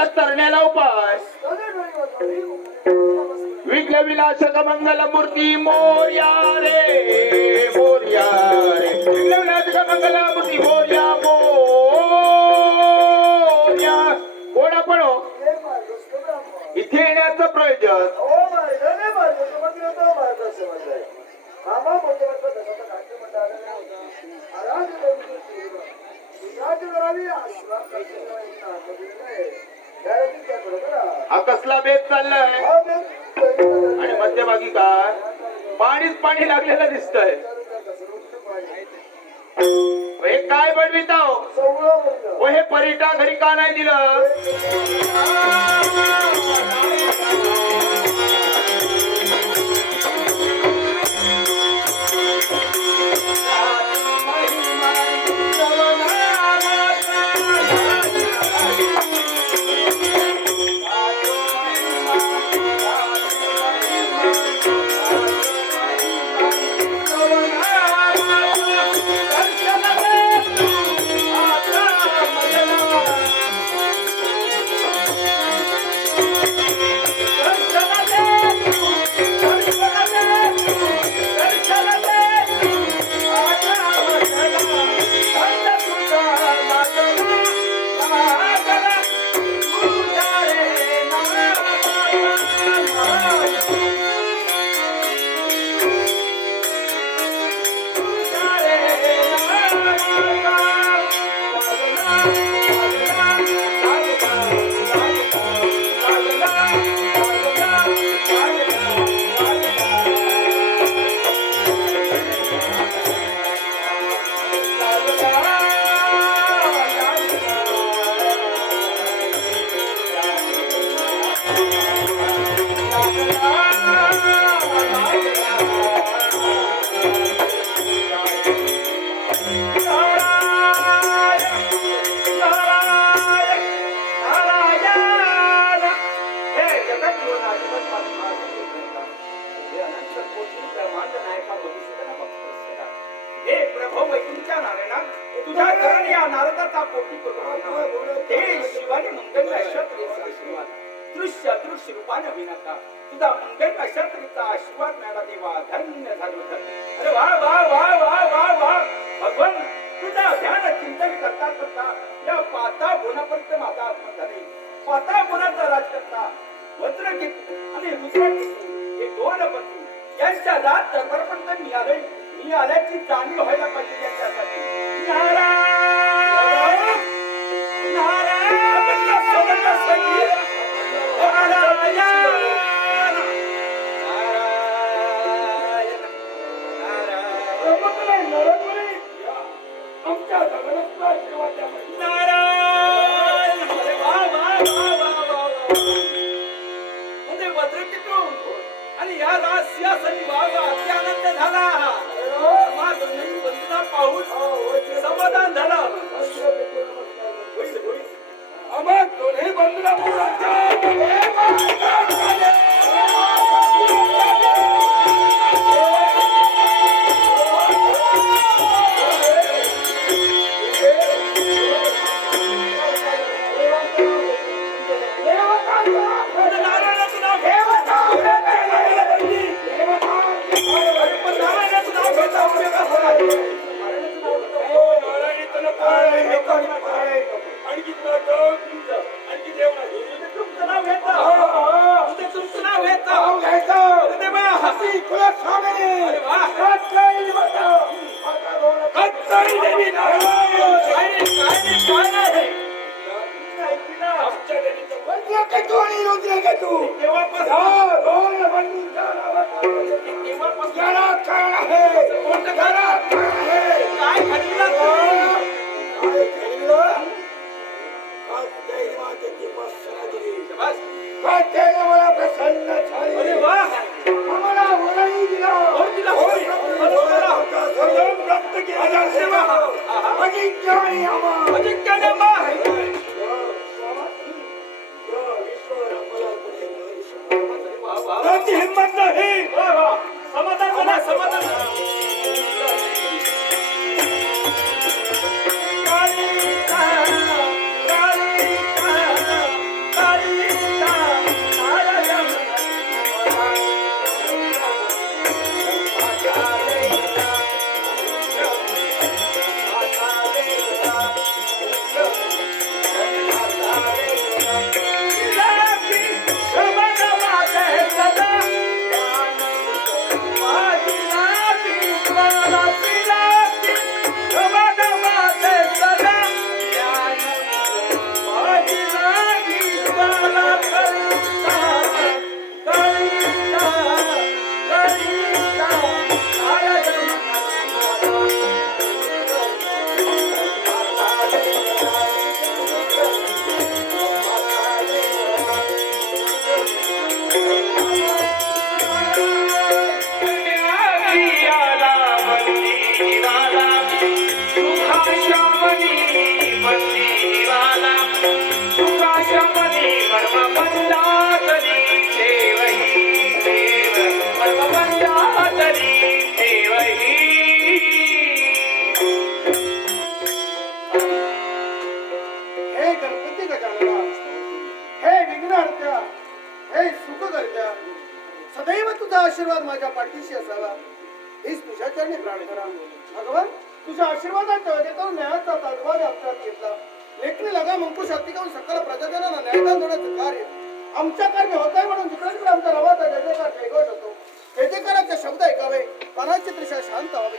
त्याला तरण्याला उपाय. विघ्न विनाशक मंगल मूर्ती मोर्या रे मोर्या रे. विघ्न विनाशक मंगल मूर्ती मोर्या मोर्या. कोणा पडो इथे येण्याचं प्रयोजन. हा कसला बेत चाललाय आणि मध्यभागी काय पाणीच पाणी लागलेलं दिसतंय. हे काय बनविताव व हे परिटा घरी का नाही दिलं. दृश्य दृश्य रूपाने विनाका तुझा मंगल नक्षत्रीचा आशीर्वाद मिळाला देवा. धन्य झालो धन्य. अरे वा वा वा वा वा वा भगवान तुझा ध्यान चिंतन करता करता या पाता गुणापर्यंत माझा आत्मा झाले. पाता गुणाचा राज करता वज्र घेतली आणि रुद्र घेतली हे दोन बंधू यांच्या रात दरबारपर्यंत मी आल्याची जाणीव व्हायला पाहिजे. याच्यासाठी नारायण नारायण सोबत संगीत आणि या सिंहासनी वागा अति आनंद झाला. बंधूंना पाहून समाधान झालं. आम्हा दोन्ही बंधूला हिम्मत नाही. समाधान मला समाधान. आश्रमनी मर्ममंदातरी देवही देव मर्ममंदातरी देवही. हे गणपती गजानना, हे विघ्नहर्त्या, हे सुखकर्त्या, सदैव तुझा आशीर्वाद माझ्या पाठीशी असावा हीच तुझ्या चरणी प्रार्थना. भगवान, तुझ्या आशीर्वादात करून न्यायाचा ताजवा व्याप्तात घेतला. लेखणी लगा मंकुश हत्ती करून सकल प्रजाजनांना न्यायदान देण्याचं कार्य आमच्या कार्य होत आहे म्हणून जिकडे तिकडे आमच्या रवाचा जयजयकार जयघोष होतो. जयजयकाराचे शब्द ऐकावे, कानाची त्रिशा शांत व्हावी.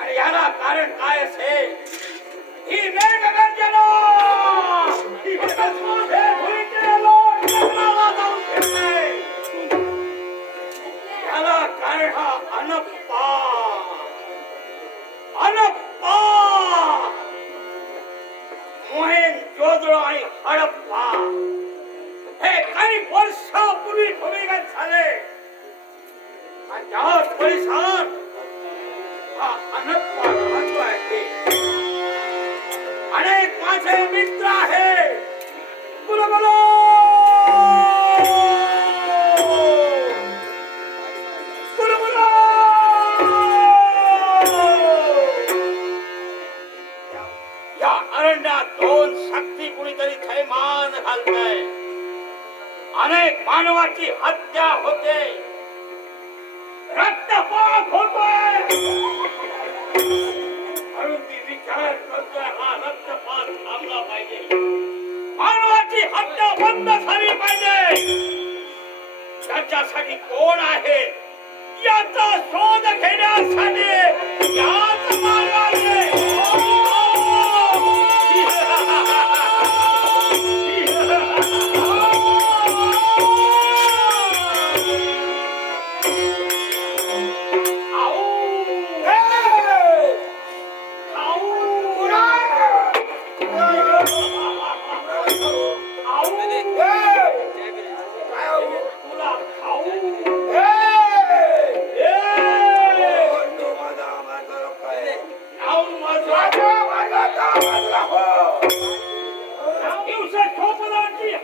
आणि याला कारण काय असेल? ही मेघगर्जना! ही अकस्मात भुईचे लोट जंगलाला जाऊन फिरते. याला कारण हा अनप्पा मोहेंजोदडो आणि हडप्पा हे काही वर्षापूर्वी भूमिगत झाले. आणि त्याच परिसरात हा अनप्पा राहतो आहे. अनेक माझे मित्र आहे. बोलो बोलो बोलो बोलो. या अरण्यात दोन शक्ती कुणीतरी थैमान घालतय. अनेक मानवाची हत्या होते. रक्तपात होतोय. म्हणून ती विचार यांच्यासाठी कोण आहे याचा शोध घेण्यासाठी याच मार्गाने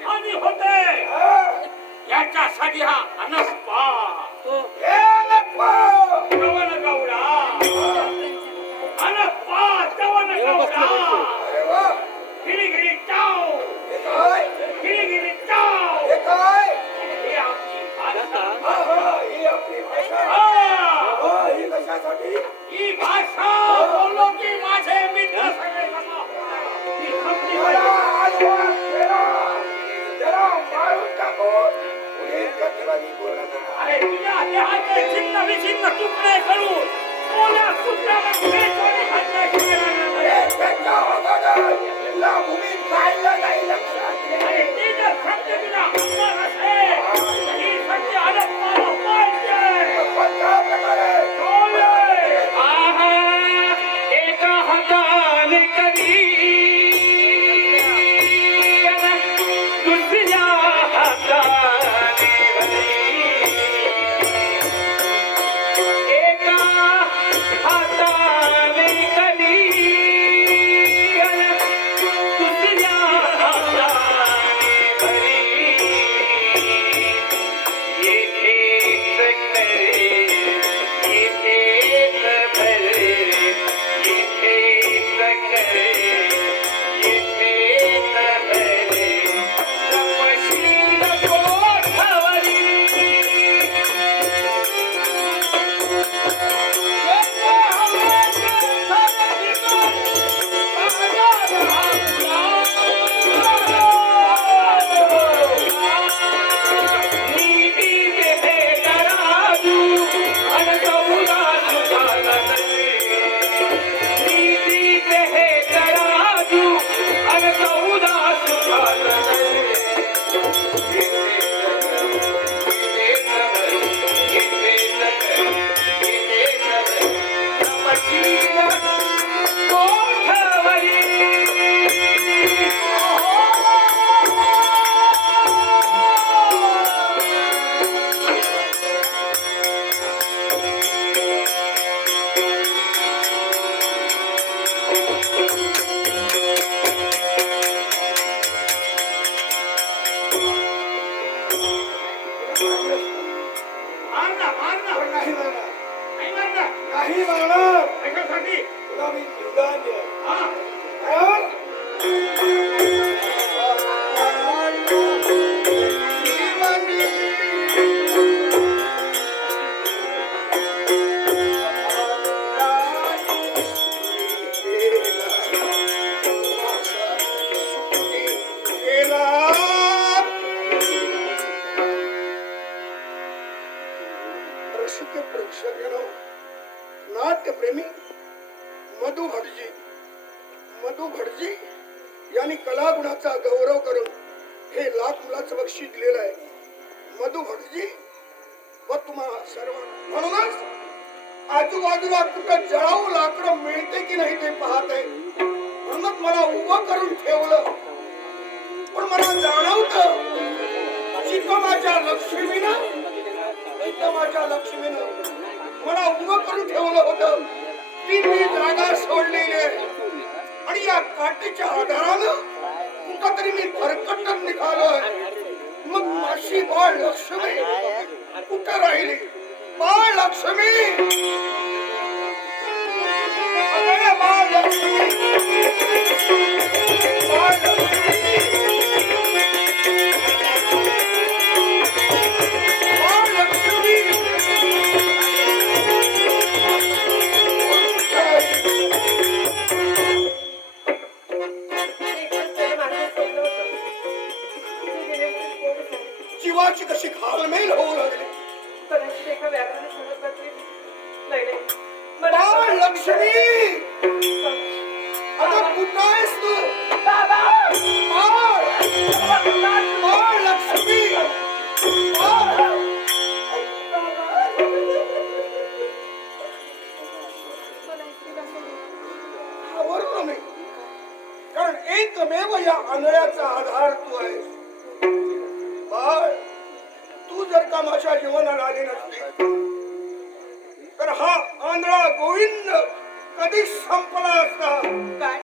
हानी होते याच्यासाठी हा अनस्पा चवन गौडा अनस्पा चवन गौडा गिरी चाव गिरी चाव ही आपली भाषा ही भाषा बोलो की माझे मित्र सगळे ही समजी अरे तुझ्या देहाचे छिन्न विछिन्न तुकडे करून ओल्या कुत्र्याला फेकून अरे ती जर सत्य बिना अंतर असेल ही सत्य अडकवायला पाहिजे एका हाताने करी दुसऱ्या हाताने एका हाताने करी दुसऱ्या हाताने भरी नाही मारणार कशासाठी तुला मी जीवदान द्या नाट्यप्रेमी मधु भटजी यांनी कलागुणाचा गौरव करून हे लाख मुलाचं बक्षीस दिलेलं आहे. मधु भटजी व तुम्हाला सर्वांना म्हणूनच आजूबाजूला कुठं जळाऊ लाकडं मिळते की नाही ते पाहत आहे. म्हणूनच मला उभं करून ठेवलं. पण मला जाणवतं जिथं माझ्या लक्ष्मीनं मला उभं करून ठेवलं होतं ती मी जागा सोडलेली आहे. आणि या काठीच्या आधारानं कुठं तरी मी भरकटून निघालोय. मग माझी बाळ लक्ष्मी कुठं राहिली? बाळ लक्ष्मी, बाळ लक्ष्मी, बाळ लक्ष्मी. जीवाची कशी घालमेल होऊ लागली. लक्ष्मी आता कुठं आहेस तू दादा बाळ बाळ लक्ष्मी बाळ आवडतो मी कारण एकमेव या अनयाचा आधार तू आहेस बाळ तू जर का माझ्या जीवनाला आली नसती तर हा आंधळा गोविंद कधी संपला असता काय